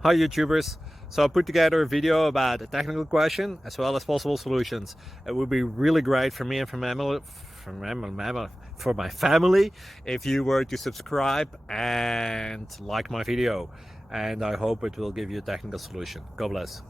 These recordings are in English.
Hi YouTubers. So I put together a video about a technical question as well as possible solutions. It would be really great for me and for my family if you were to subscribe and like my video. And I hope it will give you a technical solution. God bless.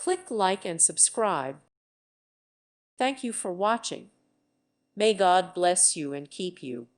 Click like and subscribe. Thank you for watching. May God bless you and keep you.